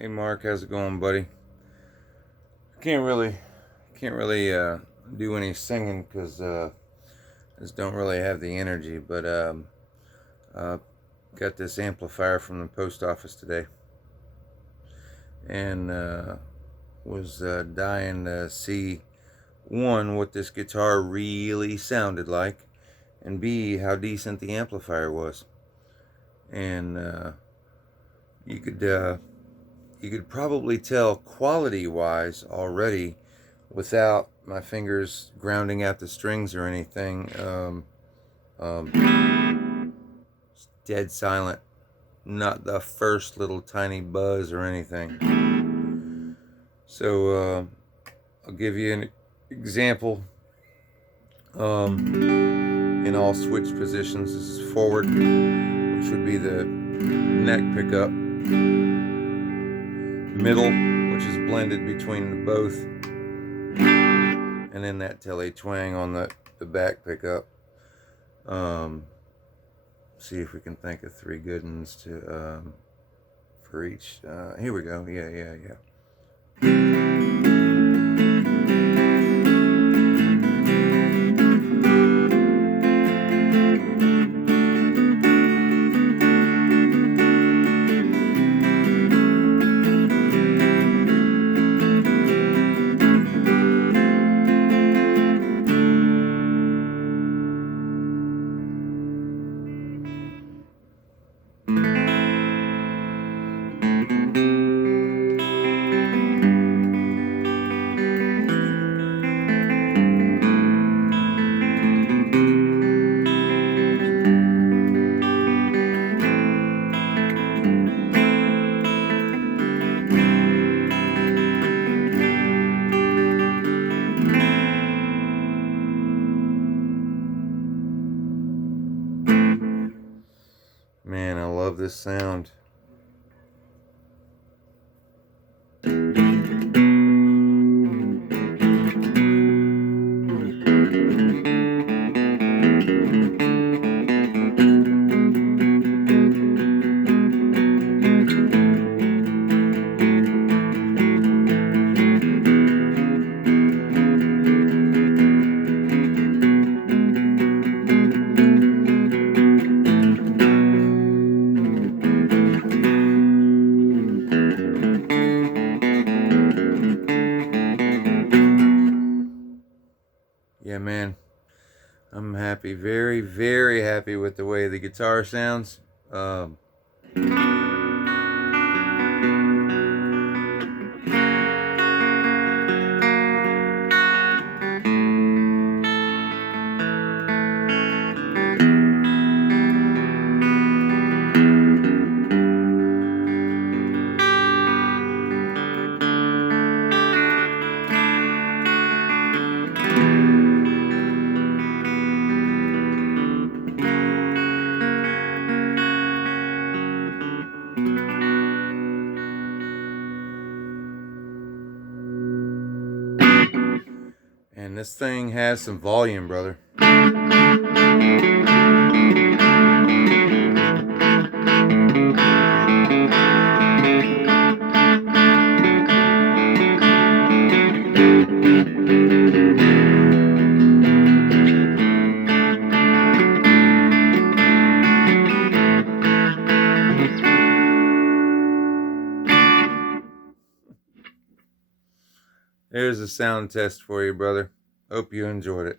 Hey Mark, how's it going, buddy? Can't really do any singing because I just don't really have the energy. But uh, got this amplifier from the post office today, and was dying to see one what this guitar really sounded like, and B how decent the amplifier was, and you could. You could probably tell quality wise already without my fingers grounding out the strings or anything. It's dead silent, not the first little tiny buzz or anything. So I'll give you an example. In all switch positions, this is forward, which would be the neck pickup, middle, which is blended between the both, and then that tele twang on the back pickup. See if we can think of three good ones to for each. Here we go. Yeah. Man, I love this sound. Yeah, man, I'm happy, very, very happy with the way the guitar sounds. And this thing has some volume, brother. There's a sound test for you, brother. Hope you enjoyed it.